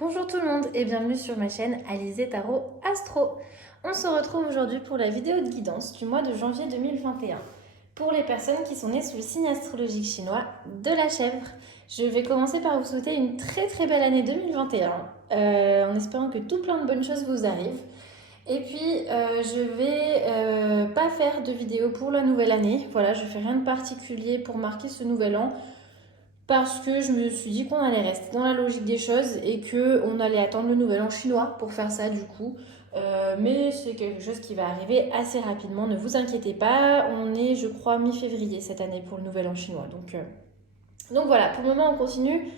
Bonjour tout le monde et bienvenue sur ma chaîne Alizé Tarot Astro. On se retrouve aujourd'hui pour la vidéo de guidance du mois de janvier 2021 pour les personnes qui sont nées sous le signe astrologique chinois de la chèvre. Je vais commencer par vous souhaiter une très belle année 2021 en espérant que tout plein de bonnes choses vous arrivent. Et puis je vais pas faire de vidéo pour la nouvelle année. Voilà, je fais rien de particulier pour marquer ce nouvel an. Parce que je me suis dit qu'on allait rester dans la logique des choses et qu'on allait attendre le nouvel an chinois pour faire ça du coup. Mais c'est quelque chose qui va arriver assez rapidement, ne vous inquiétez pas. On est, je crois, mi-février cette année pour le nouvel an chinois. Donc voilà, pour le moment on continue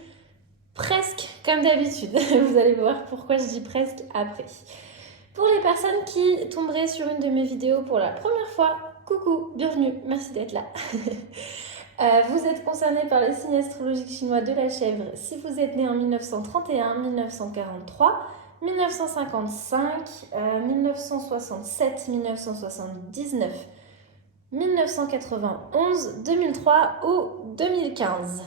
presque comme d'habitude. Vous allez voir pourquoi je dis presque après. Pour les personnes qui tomberaient sur une de mes vidéos pour la première fois, coucou, bienvenue, merci d'être là. Vous êtes concerné par le signe astrologique chinois de la chèvre si vous êtes né en 1931, 1943, 1955, 1967, 1979, 1991, 2003 ou 2015.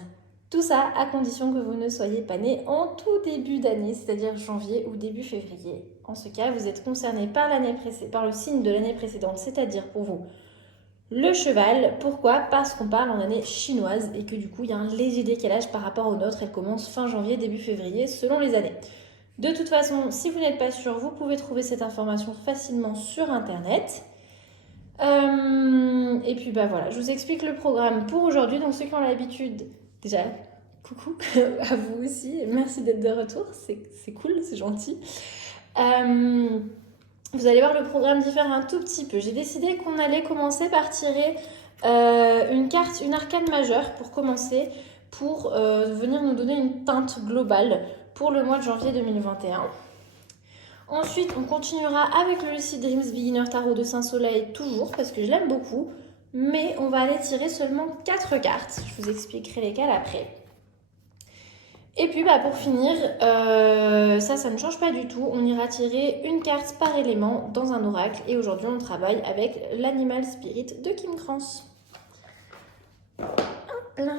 Tout ça à condition que vous ne soyez pas né en tout début d'année, c'est-à-dire janvier ou début février. En ce cas, vous êtes concerné par le signe de l'année précédente, c'est-à-dire pour vous le cheval. Pourquoi? Parce qu'on parle en année chinoise et que du coup il y a un léger décalage par rapport au nôtre. Elle commence fin janvier, début février selon les années. De toute façon, si vous n'êtes pas sûr, vous pouvez trouver cette information facilement sur internet. Et puis bah voilà, je vous explique le programme pour aujourd'hui. Donc ceux qui ont l'habitude, déjà coucou à vous aussi, merci d'être de retour, c'est cool, c'est gentil. Vous allez voir, le programme diffère un tout petit peu. J'ai décidé qu'on allait commencer par tirer une arcane majeure pour commencer, pour venir nous donner une teinte globale pour le mois de janvier 2021. Ensuite, on continuera avec le Lucid Dreams Beginner Tarot de Saint-Soleil, toujours, parce que je l'aime beaucoup. Mais on va aller tirer seulement 4 cartes. Je vous expliquerai lesquelles après. Et puis pour finir, ça ne change pas du tout. On ira tirer une carte par élément dans un oracle. Et aujourd'hui, on travaille avec l'Animal Spirit de Kim Krans. Hop là.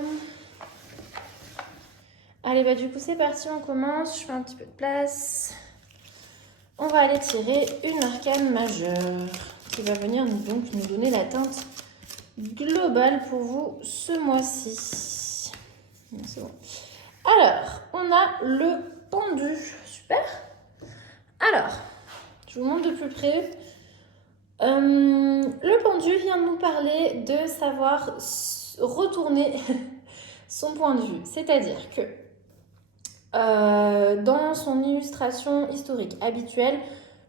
Allez, du coup, c'est parti, on commence. Je fais un petit peu de place. On va aller tirer une arcane majeure qui va venir nous donner la teinte globale pour vous ce mois-ci. C'est bon. Alors, on a le pendu. Super. Alors, je vous montre de plus près. Le pendu vient de nous parler de savoir retourner son point de vue. C'est-à-dire que dans son illustration historique habituelle,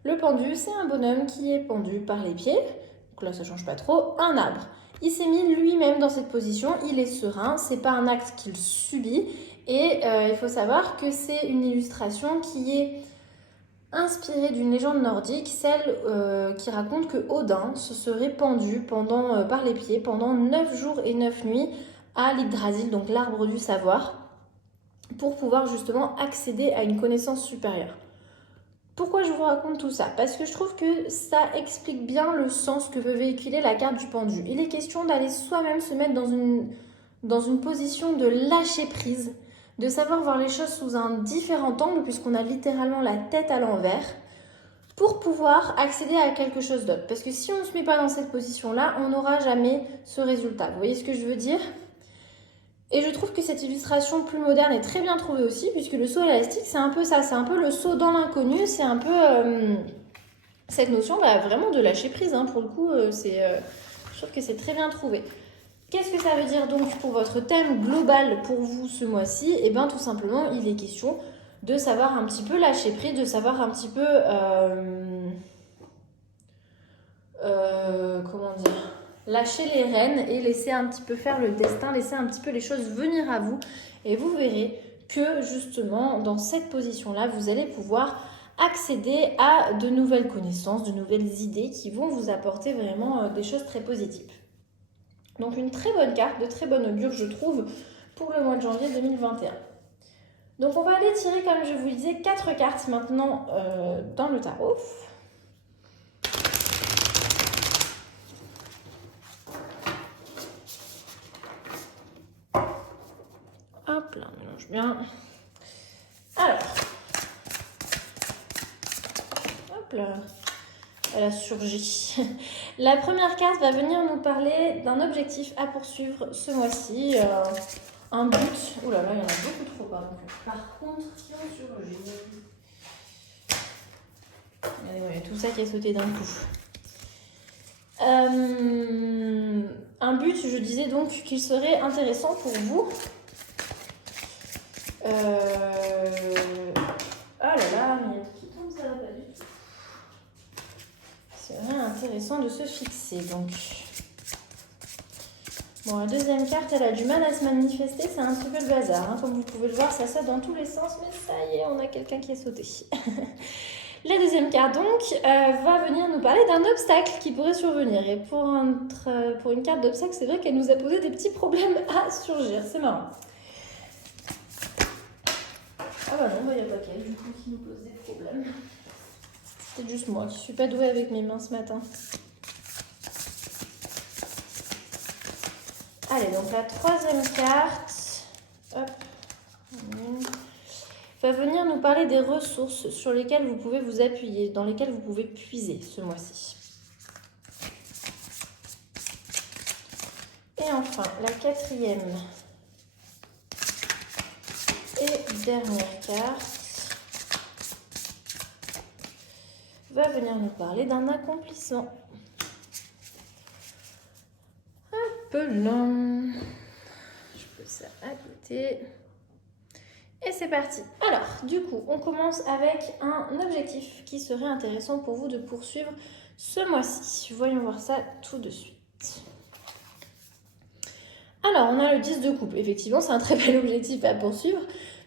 le pendu, c'est un bonhomme qui est pendu par les pieds. Donc là, ça change pas trop. Un arbre. Il s'est mis lui-même dans cette position. Il est serein. C'est pas un acte qu'il subit. Et il faut savoir que c'est une illustration qui est inspirée d'une légende nordique, celle qui raconte que Odin se serait pendu par les pieds pendant 9 jours et 9 nuits à l'Yggdrasil, donc l'arbre du savoir, pour pouvoir justement accéder à une connaissance supérieure. Pourquoi je vous raconte tout ça? Parce que je trouve que ça explique bien le sens que veut véhiculer la carte du pendu. Il est question d'aller soi-même se mettre dans une position de lâcher prise, de savoir voir les choses sous un différent angle, puisqu'on a littéralement la tête à l'envers, pour pouvoir accéder à quelque chose d'autre. Parce que si on ne se met pas dans cette position-là, on n'aura jamais ce résultat. Vous voyez ce que je veux dire? Et je trouve que cette illustration plus moderne est très bien trouvée aussi, puisque le saut élastique, c'est un peu ça, c'est un peu le saut dans l'inconnu, c'est un peu cette notion vraiment de lâcher prise, hein, pour le coup, je trouve que c'est très bien trouvé. Qu'est-ce que ça veut dire donc pour votre thème global pour vous ce mois-ci? Et bien tout simplement, il est question de savoir un petit peu lâcher prise, de savoir un petit peu... comment dire, lâcher les rênes et laisser un petit peu faire le destin, laisser un petit peu les choses venir à vous. Et vous verrez que justement, dans cette position-là, vous allez pouvoir accéder à de nouvelles connaissances, de nouvelles idées qui vont vous apporter vraiment des choses très positives. Donc une très bonne carte, de très bonne augure, je trouve, pour le mois de janvier 2021. Donc on va aller tirer, comme je vous le disais, 4 cartes maintenant dans le tarot. Hop là, on mélange bien. Alors, Hop là, elle a surgi. La première carte va venir nous parler d'un objectif à poursuivre ce mois-ci. Un but. Ouh là là, il y en a beaucoup trop par contre, qui ont surgi. Allez, ouais, tout ça qui est sauté d'un coup. Un but, je disais donc qu'il serait intéressant pour vous. Ah là là, mais qui tombe, ça va pas du tout. C'est vraiment intéressant de se fixer donc. Bon, la deuxième carte, elle a du mal à se manifester, c'est un petit peu le bazar. Hein. Comme vous pouvez le voir, ça saute dans tous les sens, mais ça y est, on a quelqu'un qui est sauté. La deuxième carte, donc, va venir nous parler d'un obstacle qui pourrait survenir. Et pour une carte d'obstacle, c'est vrai qu'elle nous a posé des petits problèmes à surgir. C'est marrant. Ah bah non, il n'y a pas qu'elle, du coup, qui nous pose des problèmes. C'est juste moi qui suis pas douée avec mes mains ce matin. Allez, donc la troisième carte, hop, va venir nous parler des ressources sur lesquelles vous pouvez vous appuyer, dans lesquelles vous pouvez puiser ce mois-ci. Et enfin, la quatrième et dernière carte va venir nous parler d'un accomplissement. Lent. Je pose ça à côté. Et c'est parti. Alors, du coup, on commence avec un objectif qui serait intéressant pour vous de poursuivre ce mois-ci. Voyons voir ça tout de suite. Alors, on a le 10 de coupe. Effectivement, c'est un très bel objectif à poursuivre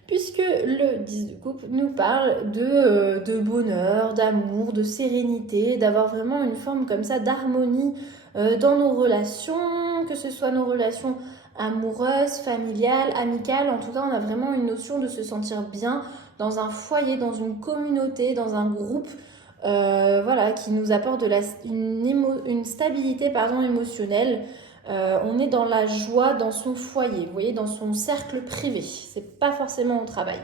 puisque le 10 de coupe nous parle de bonheur, d'amour, de sérénité, d'avoir vraiment une forme comme ça d'harmonie dans nos relations, que ce soit nos relations amoureuses, familiales, amicales. En tout cas, on a vraiment une notion de se sentir bien dans un foyer, dans une communauté, dans un groupe, voilà, qui nous apporte une stabilité émotionnelle. On est dans la joie dans son foyer, vous voyez, dans son cercle privé. C'est pas forcément au travail.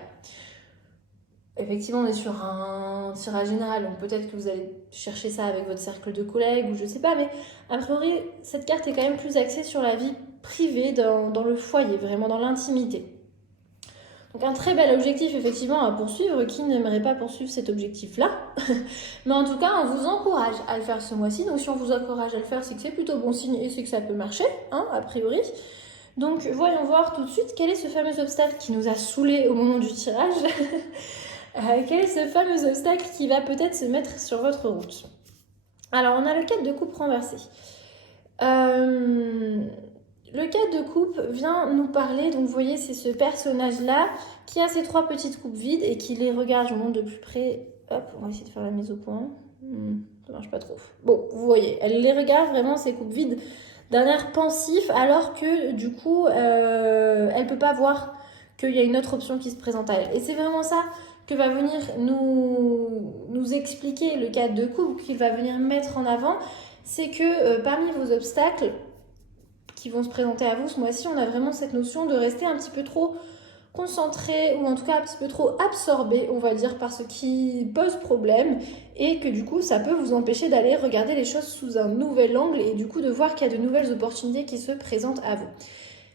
Effectivement, on est sur un tirage général, donc peut-être que vous allez chercher ça avec votre cercle de collègues ou je sais pas, mais a priori, cette carte est quand même plus axée sur la vie privée, dans le foyer, vraiment dans l'intimité. Donc un très bel objectif effectivement à poursuivre. Qui n'aimerait pas poursuivre cet objectif-là? Mais en tout cas, on vous encourage à le faire ce mois-ci. Donc si on vous encourage à le faire, c'est que c'est plutôt bon signe et c'est que ça peut marcher, hein, a priori. Donc voyons voir tout de suite quel est ce fameux obstacle qui nous a saoulés au moment du tirage. Quel est ce fameux obstacle qui va peut-être se mettre sur votre route? Alors on a le 4 de coupe renversé. Le 4 de coupe vient nous parler, donc vous voyez, c'est ce personnage-là qui a ses 3 petites coupes vides et qui les regarde, je vous montre de plus près. Hop, on va essayer de faire la mise au point. Ça marche pas trop. Bon, vous voyez, elle les regarde vraiment, ces coupes vides, d'un air pensif, alors que du coup, elle peut pas voir qu'il y a une autre option qui se présente à elle. Et c'est vraiment ça que va venir nous expliquer le 4 de coupe, qu'il va venir mettre en avant, c'est que parmi vos obstacles qui vont se présenter à vous ce mois-ci, on a vraiment cette notion de rester un petit peu trop concentré ou en tout cas un petit peu trop absorbé, on va dire, par ce qui pose problème et que du coup ça peut vous empêcher d'aller regarder les choses sous un nouvel angle et du coup de voir qu'il y a de nouvelles opportunités qui se présentent à vous.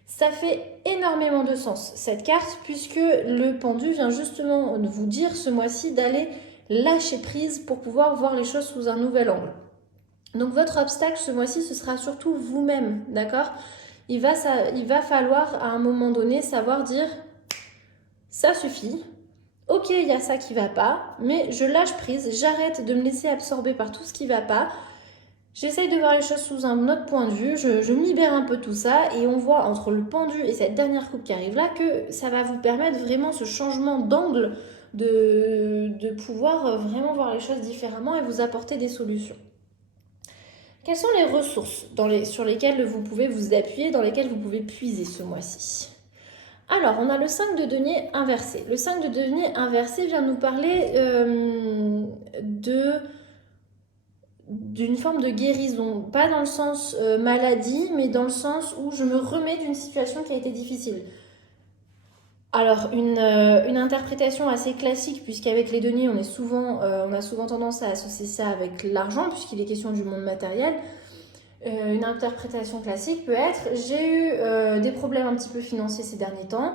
Ça fait énormément de sens cette carte puisque le pendu vient justement vous dire ce mois-ci d'aller lâcher prise pour pouvoir voir les choses sous un nouvel angle. Donc votre obstacle ce mois-ci, ce sera surtout vous-même, d'accord ? Il va falloir à un moment donné savoir dire ça suffit, ok il y a ça qui va pas, mais je lâche prise, j'arrête de me laisser absorber par tout ce qui va pas, j'essaye de voir les choses sous un autre point de vue, je me libère un peu de tout ça et on voit entre le pendu et cette dernière coupe qui arrive là que ça va vous permettre vraiment ce changement d'angle de pouvoir vraiment voir les choses différemment et vous apporter des solutions. Quelles sont les ressources sur lesquelles vous pouvez vous appuyer, dans lesquelles vous pouvez puiser ce mois-ci? Alors, on a le 5 de denier inversé. Le 5 de denier inversé vient nous parler d'une forme de guérison. Pas dans le sens maladie, mais dans le sens où je me remets d'une situation qui a été difficile. Alors, une interprétation assez classique, puisqu'avec les deniers, on a souvent tendance à associer ça avec l'argent, puisqu'il est question du monde matériel. Une interprétation classique peut être: j'ai eu des problèmes un petit peu financiers ces derniers temps.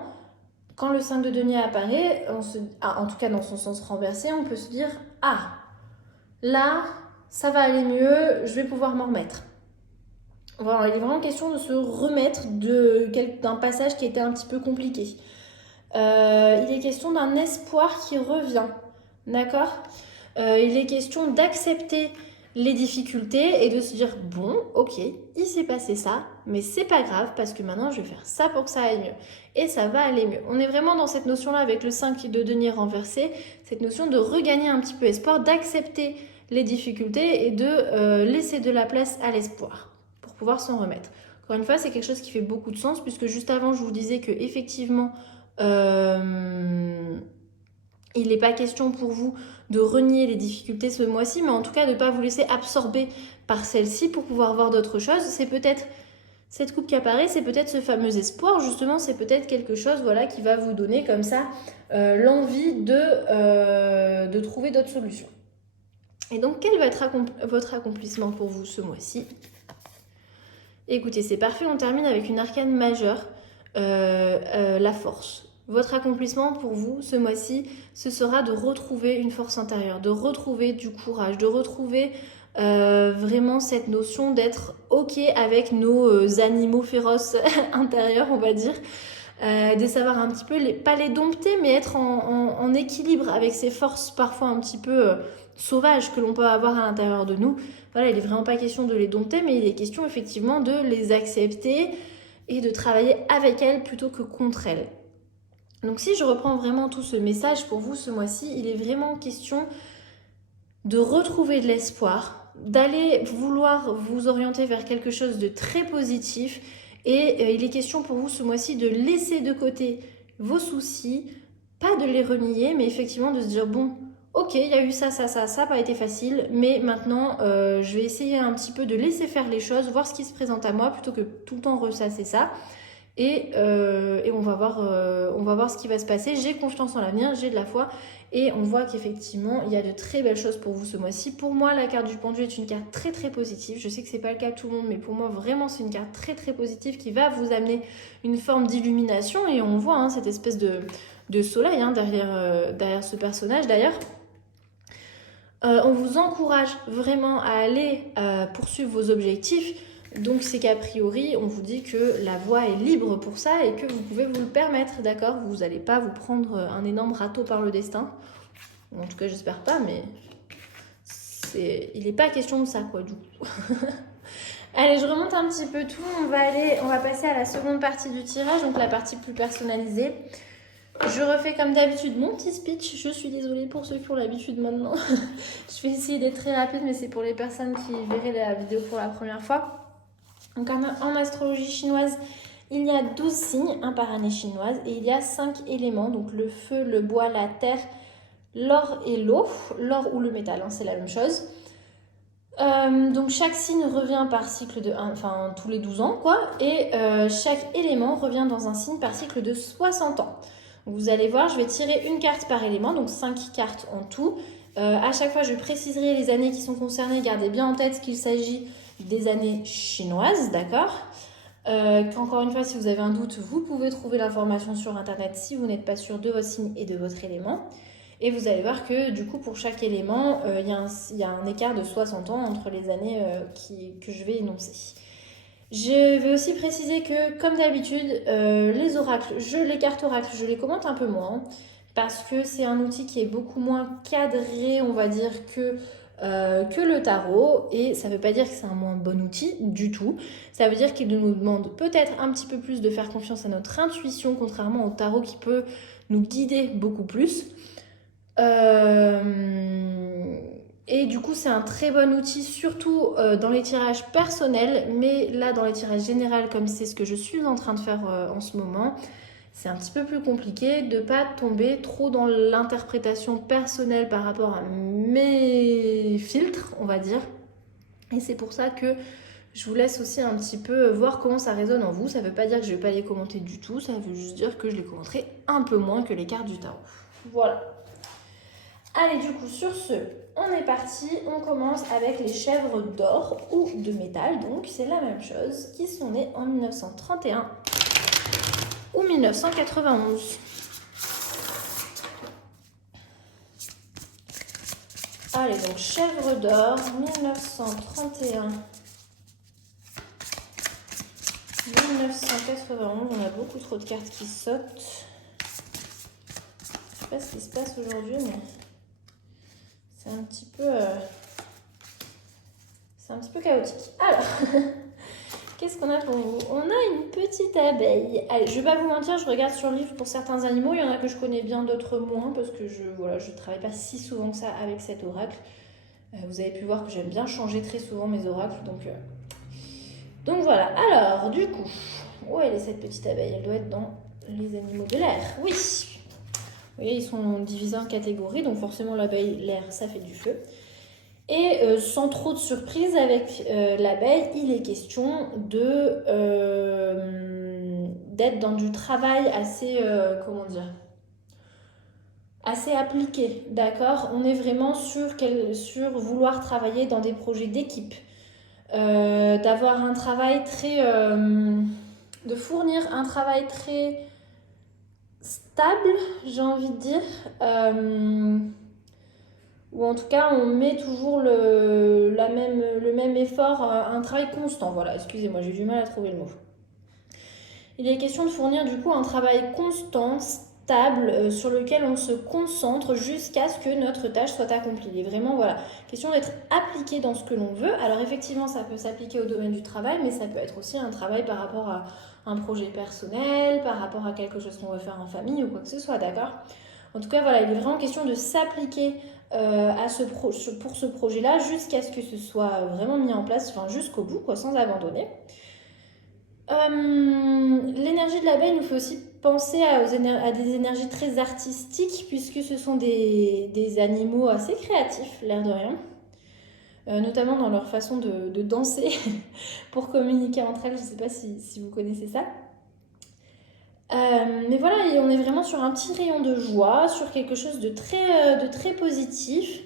Quand le 5 de denier apparaît, en tout cas dans son sens renversé, on peut se dire: ah, là, ça va aller mieux, je vais pouvoir m'en remettre. Voilà, il est vraiment question de se remettre d'un passage qui était un petit peu compliqué. Il est question d'un espoir qui revient, d'accord? Il est question d'accepter les difficultés et de se dire: bon, ok, il s'est passé ça, mais c'est pas grave parce que maintenant je vais faire ça pour que ça aille mieux. Et ça va aller mieux. On est vraiment dans cette notion-là avec le 5 de denier renversé, cette notion de regagner un petit peu espoir, d'accepter les difficultés et de laisser de la place à l'espoir pour pouvoir s'en remettre. Encore une fois, c'est quelque chose qui fait beaucoup de sens puisque juste avant, je vous disais que effectivement, il n'est pas question pour vous de renier les difficultés ce mois-ci, mais en tout cas de ne pas vous laisser absorber par celles-ci pour pouvoir voir d'autres choses. C'est peut-être cette coupe qui apparaît, c'est peut-être ce fameux espoir, justement, c'est peut-être quelque chose voilà, qui va vous donner comme ça l'envie de trouver d'autres solutions. Et donc, quel va être votre accomplissement pour vous ce mois-ci? Écoutez, c'est parfait, on termine avec une arcane majeure, la force. Votre accomplissement pour vous ce mois-ci, ce sera de retrouver une force intérieure, de retrouver du courage, de retrouver vraiment cette notion d'être ok avec nos animaux féroces intérieurs, on va dire. De savoir un petit peu, pas les dompter, mais être en équilibre avec ces forces parfois un petit peu sauvages que l'on peut avoir à l'intérieur de nous. Voilà, il n'est vraiment pas question de les dompter, mais il est question effectivement de les accepter et de travailler avec elles plutôt que contre elles. Donc si je reprends vraiment tout ce message pour vous ce mois-ci, il est vraiment question de retrouver de l'espoir, d'aller vouloir vous orienter vers quelque chose de très positif. Et il est question pour vous ce mois-ci de laisser de côté vos soucis, pas de les renier, mais effectivement de se dire: bon, ok, il y a eu ça n'a pas été facile, mais maintenant je vais essayer un petit peu de laisser faire les choses, voir ce qui se présente à moi, plutôt que tout le temps ressasser ça. Et on va voir ce qui va se passer. J'ai confiance en l'avenir, j'ai de la foi. Et on voit qu'effectivement, il y a de très belles choses pour vous ce mois-ci. Pour moi, la carte du pendu est une carte très très positive. Je sais que c'est pas le cas de tout le monde, mais pour moi, vraiment, c'est une carte très très positive qui va vous amener une forme d'illumination. Et on voit cette espèce de soleil derrière ce personnage. D'ailleurs, on vous encourage vraiment à aller poursuivre vos objectifs. Donc c'est qu'a priori, on vous dit que la voie est libre pour ça et que vous pouvez vous le permettre, d'accord? Vous n'allez pas vous prendre un énorme râteau par le destin. En tout cas, j'espère pas, mais il n'est pas question de ça, quoi, du coup. Allez, je remonte un petit peu tout. On va passer à la seconde partie du tirage, donc la partie plus personnalisée. Je refais comme d'habitude mon petit speech. Je suis désolée pour ceux qui ont l'habitude maintenant. Je vais essayer d'être très rapide, mais c'est pour les personnes qui verraient la vidéo pour la première fois. Donc en astrologie chinoise, il y a 12 signes, un par année chinoise, et il y a 5 éléments, donc le feu, le bois, la terre, l'or et l'eau. L'or ou le métal, c'est la même chose. Donc chaque signe revient par cycle tous les 12 ans, quoi, et chaque élément revient dans un signe par cycle de 60 ans. Donc, vous allez voir, je vais tirer une carte par élément, donc 5 cartes en tout. À chaque fois, je préciserai les années qui sont concernées. Gardez bien en tête qu'il s'agit des années chinoises, d'accord? Encore une fois, si vous avez un doute, vous pouvez trouver l'information sur internet si vous n'êtes pas sûr de votre signe et de votre élément. Et vous allez voir que du coup, pour chaque élément, il y a un écart de 60 ans entre les années que je vais énoncer. Je vais aussi préciser que, comme d'habitude, les cartes oracles, je les commente un peu moins parce que c'est un outil qui est beaucoup moins cadré, on va dire, que le tarot. Et ça ne veut pas dire que c'est un moins bon outil du tout. Ça veut dire qu'il nous demande peut-être un petit peu plus de faire confiance à notre intuition, contrairement au tarot qui peut nous guider beaucoup plus. Et du coup, c'est un très bon outil, surtout dans les tirages personnels. Mais là, dans les tirages généraux, comme c'est ce que je suis en train de faire en ce moment, c'est un petit peu plus compliqué de ne pas tomber trop dans l'interprétation personnelle par rapport à mes filtres, on va dire. Et c'est pour ça que Je vous laisse aussi un petit peu voir comment ça résonne en vous. Ça ne veut pas dire que je ne vais pas les commenter du tout, ça veut juste dire que je les commenterai un peu moins que les cartes du tarot. Voilà. Allez, du coup, sur ce, on est parti. On commence avec les chèvres d'or ou de métal, donc c'est la même chose, qui sont nées en 1931 ou 1991. Allez, donc chèvre d'or, 1931. 1991, on a beaucoup trop de cartes qui sautent. Je sais pas ce qui se passe aujourd'hui, mais c'est un petit peu chaotique. Alors, qu'est-ce qu'on a pour vous? On a une petite abeille. Allez, je vais pas vous mentir, je regarde sur le livre pour certains animaux. Il y en a que je connais bien, d'autres moins, parce que je travaille pas si souvent que ça avec cet oracle. Vous avez pu voir que j'aime bien changer très souvent mes oracles, donc voilà. Alors, du coup, où elle est cette petite abeille? Elle doit être dans les animaux de l'air. Oui. Vous voyez, ils sont divisés en catégories, donc forcément l'abeille, l'air, ça fait du feu. Et sans trop de surprise avec l'abeille, il est question d'être dans du travail assez, assez appliqué, d'accord? On est vraiment sur vouloir travailler dans des projets d'équipe. D'avoir un travail très... de fournir un travail très stable, j'ai envie de dire. Ou en tout cas, on met toujours le même effort, un travail constant. Voilà, excusez-moi, j'ai du mal à trouver le mot. Il est question de fournir du coup un travail constant, stable, sur lequel on se concentre jusqu'à ce que notre tâche soit accomplie. Il est vraiment, voilà, question d'être appliqué dans ce que l'on veut. Alors effectivement, ça peut s'appliquer au domaine du travail, mais ça peut être aussi un travail par rapport à un projet personnel, par rapport à quelque chose qu'on veut faire en famille ou quoi que ce soit, d'accord? En tout cas, voilà, il est vraiment question de s'appliquer pour ce projet-là jusqu'à ce que ce soit vraiment mis en place, enfin jusqu'au bout, quoi, sans abandonner. L'énergie de l'abeille nous fait aussi penser à des énergies très artistiques, puisque ce sont des animaux assez créatifs, l'air de rien. Notamment dans leur façon de danser pour communiquer entre elles. Je ne sais pas si vous connaissez ça. Mais voilà, on est vraiment sur un petit rayon de joie, sur quelque chose de très positif.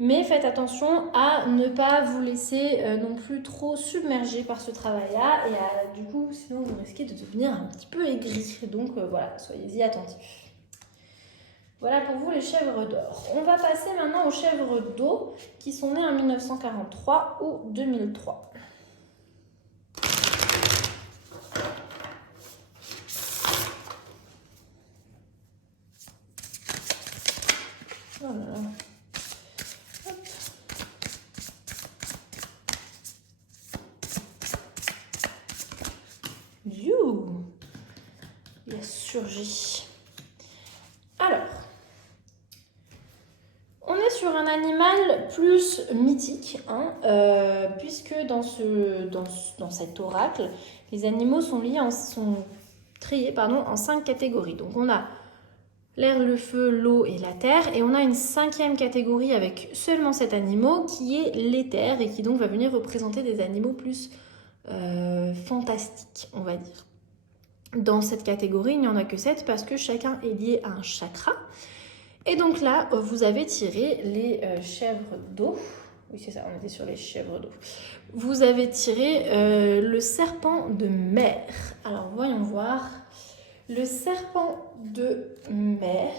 Mais faites attention à ne pas vous laisser non plus trop submerger par ce travail-là. Et du coup, sinon vous risquez de devenir un petit peu aigri. Donc voilà, soyez-y attentifs. Voilà pour vous les chèvres d'or. On va passer maintenant aux chèvres d'eau qui sont nées en 1943 ou 2003. Oh là là. Il a surgi. Alors, on est sur un animal plus mythique, hein, puisque dans cet oracle, les animaux sont triés en 5 catégories. Donc on a l'air, le feu, l'eau et la terre, et on a une 5e catégorie avec seulement 7 animaux qui est l'éther et qui donc va venir représenter des animaux plus fantastiques, on va dire. Dans cette catégorie, il n'y en a que 7 parce que chacun est lié à un chakra. Et donc là, vous avez tiré les chèvres d'eau. Oui, c'est ça, on était sur les chèvres d'eau. Vous avez tiré le serpent de mer. Alors, voyons voir. Le serpent de mer,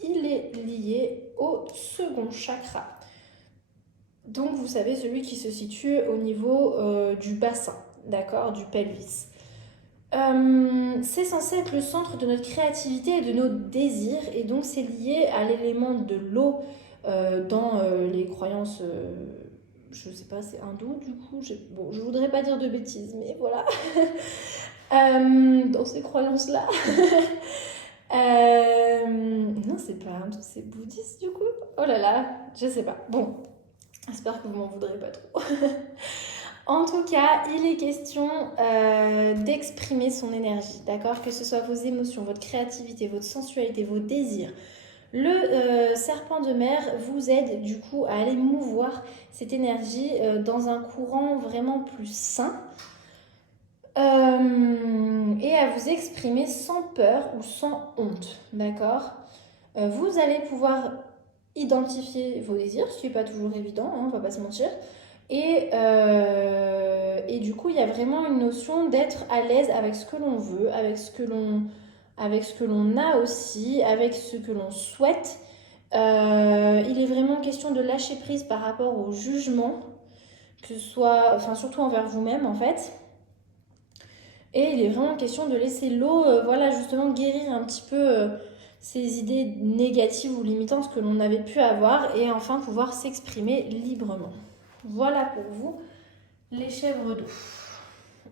il est lié au second chakra. Donc, vous savez, celui qui se situe au niveau du bassin, d'accord, du pelvis. C'est censé être le centre de notre créativité et de nos désirs, et donc c'est lié à l'élément de l'eau dans les croyances, je sais pas, c'est hindou du coup, je voudrais pas dire de bêtises, mais voilà, dans ces croyances-là. Non, c'est pas hindou, c'est bouddhiste du coup. Oh là là, je sais pas. Bon, j'espère que vous m'en voudrez pas trop. En tout cas, il est question d'exprimer son énergie, d'accord? Que ce soit vos émotions, votre créativité, votre sensualité, vos désirs, Le serpent de mer vous aide du coup à aller mouvoir cette énergie dans un courant vraiment plus sain et à vous exprimer sans peur ou sans honte, d'accord? Vous allez pouvoir identifier vos désirs, ce qui n'est pas toujours évident, hein, on va pas se mentir. Et du coup, il y a vraiment une notion d'être à l'aise avec ce que l'on veut, avec ce que l'on a aussi, avec ce que l'on souhaite. Il est vraiment question de lâcher prise par rapport au jugement, que ce soit, enfin surtout envers vous-même en fait. Et il est vraiment question de laisser l'eau, voilà, justement guérir un petit peu ces idées négatives ou limitantes que l'on avait pu avoir et enfin pouvoir s'exprimer librement. Voilà pour vous, les chèvres d'eau.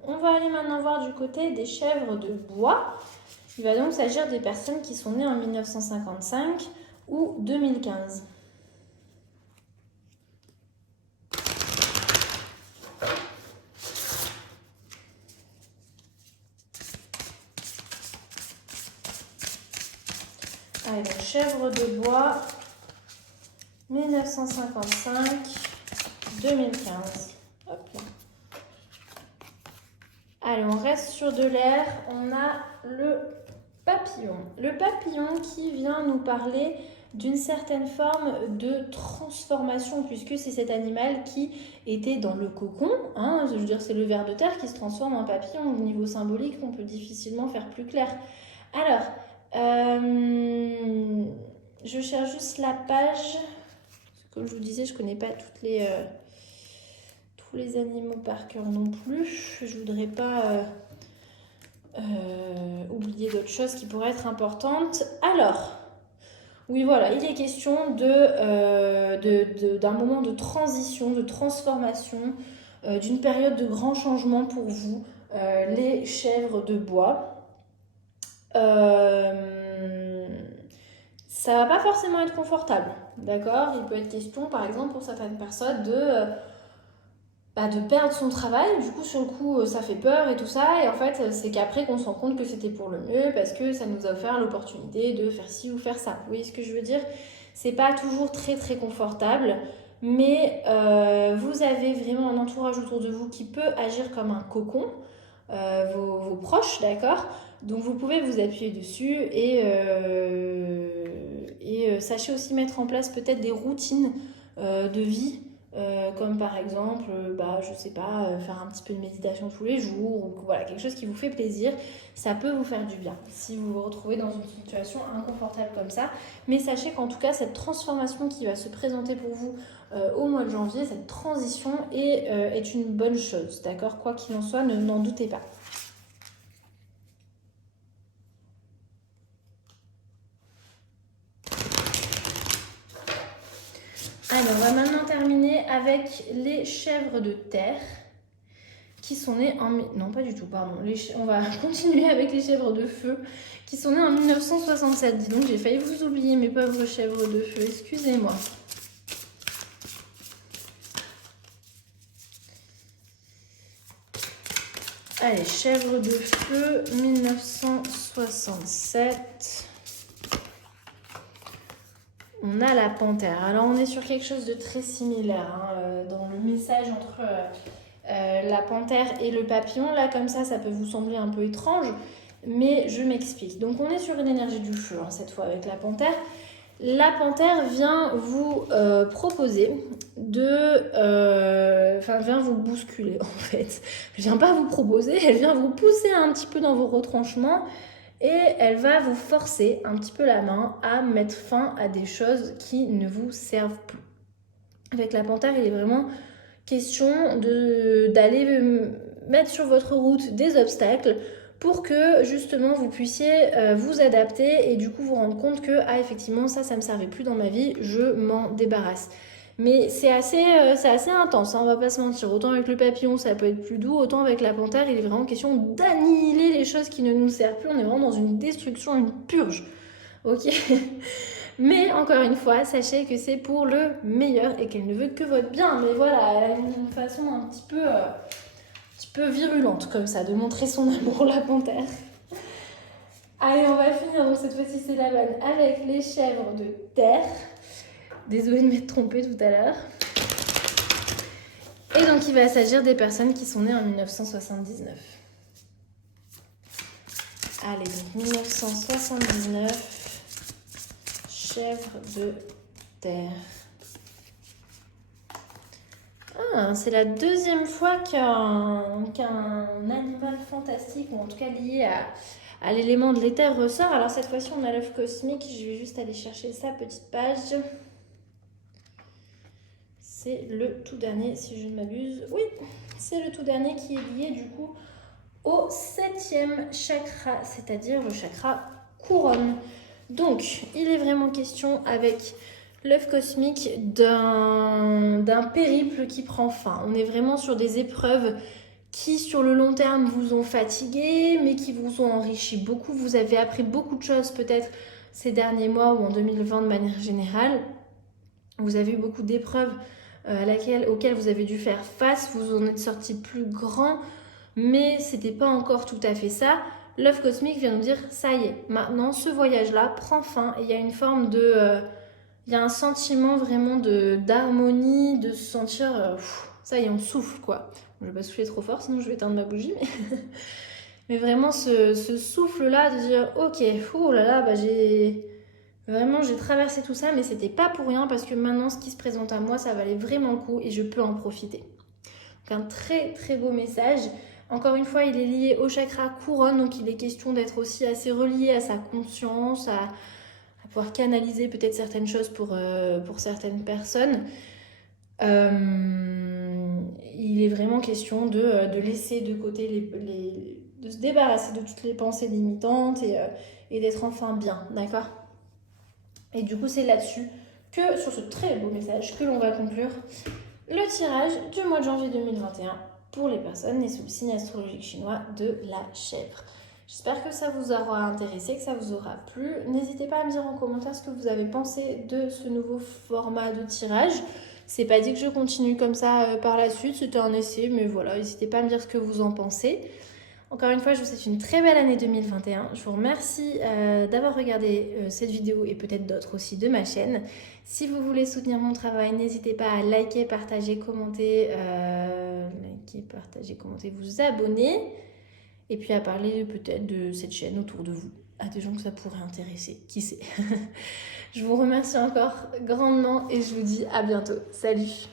On va aller maintenant voir du côté des chèvres de bois. Il va donc s'agir des personnes qui sont nées en 1955 ou 2015. Allez, donc chèvre de bois, 1955, 2015. Hop là. Allez, on reste sur de l'air. On a le papillon. Le papillon qui vient nous parler d'une certaine forme de transformation, puisque c'est cet animal qui était dans le cocon. Hein, je veux dire, c'est le ver de terre qui se transforme en papillon. Au niveau symbolique, on peut difficilement faire plus clair. Alors, je cherche juste la page. Comme je vous disais, je ne connais pas tous les animaux par cœur non plus. Je ne voudrais pas oublier d'autres choses qui pourraient être importantes. Alors, oui, voilà, il est question d'un moment de transition, de transformation, d'une période de grand changement pour vous, les chèvres de bois. Ça va pas forcément être confortable, d'accord? Il peut être question, par exemple, pour certaines personnes de perdre son travail. Du coup, sur le coup, ça fait peur et tout ça. Et en fait, c'est qu'après qu'on se rend compte que c'était pour le mieux parce que ça nous a offert l'opportunité de faire ci ou faire ça. Vous voyez ce que je veux dire? C'est pas toujours très très confortable, mais vous avez vraiment un entourage autour de vous qui peut agir comme un cocon, vos proches, d'accord? Donc vous pouvez vous appuyer dessus et sachez aussi mettre en place peut-être des routines de vie, comme par exemple, je sais pas, faire un petit peu de méditation tous les jours, ou voilà, quelque chose qui vous fait plaisir, ça peut vous faire du bien si vous vous retrouvez dans une situation inconfortable comme ça. Mais sachez qu'en tout cas, cette transformation qui va se présenter pour vous au mois de janvier, cette transition est une bonne chose, d'accord? Quoi qu'il en soit, n'en doutez pas. Alors, on va maintenant terminer avec les chèvres de terre qui sont nées en... Non, pas du tout, pardon. On va continuer avec les chèvres de feu qui sont nées en 1967. Dis donc, j'ai failli vous oublier, mes pauvres chèvres de feu. Excusez-moi. Allez, chèvres de feu, 1967. On a la panthère. Alors, on est sur quelque chose de très similaire dans le message entre la panthère et le papillon. Là, comme ça peut vous sembler un peu étrange, mais je m'explique. Donc, on est sur une énergie du feu, cette fois avec la panthère. La panthère vient vous proposer vient vous bousculer, en fait. Elle vient pas vous proposer, elle vient vous pousser un petit peu dans vos retranchements. Et elle va vous forcer un petit peu la main à mettre fin à des choses qui ne vous servent plus. Avec la panthère, il est vraiment question d'aller mettre sur votre route des obstacles pour que justement vous puissiez vous adapter et du coup vous rendre compte que effectivement ça me servait plus dans ma vie, je m'en débarrasse. Mais c'est assez intense, on va pas se mentir. Autant avec le papillon, ça peut être plus doux, autant avec la panthère, il est vraiment question d'annihiler les choses qui ne nous servent plus. On est vraiment dans une destruction, une purge. Ok? Mais encore une fois, sachez que c'est pour le meilleur et qu'elle ne veut que votre bien. Mais voilà, elle a une façon un petit peu virulente comme ça de montrer son amour, la panthère. Allez, on va finir. Donc cette fois-ci, c'est la bonne avec les chèvres de terre. Désolée de m'être trompée tout à l'heure. Et donc, il va s'agir des personnes qui sont nées en 1979. Allez, donc 1979, chèvre de terre. Ah, c'est la deuxième fois qu'un animal fantastique, ou en tout cas lié à l'élément de l'éther ressort. Alors cette fois-ci, on a l'œuf cosmique. Je vais juste aller chercher sa petite page. C'est le tout dernier, si je ne m'abuse. Oui, c'est le tout dernier qui est lié du coup au 7e chakra, c'est-à-dire le chakra couronne. Donc, il est vraiment question avec l'œuf cosmique d'un périple qui prend fin. On est vraiment sur des épreuves qui, sur le long terme, vous ont fatigué, mais qui vous ont enrichi beaucoup. Vous avez appris beaucoup de choses, peut-être, ces derniers mois ou en 2020 de manière générale. Vous avez eu beaucoup d'épreuves auxquelles vous avez dû faire face. Vous en êtes sorti plus grand, mais c'était pas encore tout à fait ça. L'œuf cosmique vient nous dire, ça y est, maintenant, ce voyage-là prend fin. Et il y a une forme de... il y a un sentiment vraiment d'harmonie, de se sentir... ça y est, on souffle, quoi. Je vais pas souffler trop fort, sinon je vais éteindre ma bougie. Mais vraiment, ce souffle-là de dire, ok, oh là là, j'ai traversé tout ça, mais c'était pas pour rien, parce que maintenant, ce qui se présente à moi, ça valait vraiment le coup et je peux en profiter. Donc un très très beau message. Encore une fois, il est lié au chakra couronne, donc il est question d'être aussi assez relié à sa conscience, à pouvoir canaliser peut-être certaines choses pour certaines personnes. Il est vraiment question de laisser de côté de se débarrasser de toutes les pensées limitantes et d'être enfin bien, d'accord? Et du coup, c'est là-dessus que, sur ce très beau message, que l'on va conclure le tirage du mois de janvier 2021 pour les personnes nées sous le signe astrologique chinois de la chèvre. J'espère que ça vous aura intéressé, que ça vous aura plu. N'hésitez pas à me dire en commentaire ce que vous avez pensé de ce nouveau format de tirage. C'est pas dit que je continue comme ça par la suite, c'était un essai, mais voilà, n'hésitez pas à me dire ce que vous en pensez. Encore une fois, je vous souhaite une très belle année 2021. Je vous remercie d'avoir regardé cette vidéo et peut-être d'autres aussi de ma chaîne. Si vous voulez soutenir mon travail, n'hésitez pas à liker, partager, commenter, vous abonner. Et puis à parler peut-être de cette chaîne autour de vous, à des gens que ça pourrait intéresser, qui sait. Je vous remercie encore grandement et je vous dis à bientôt. Salut!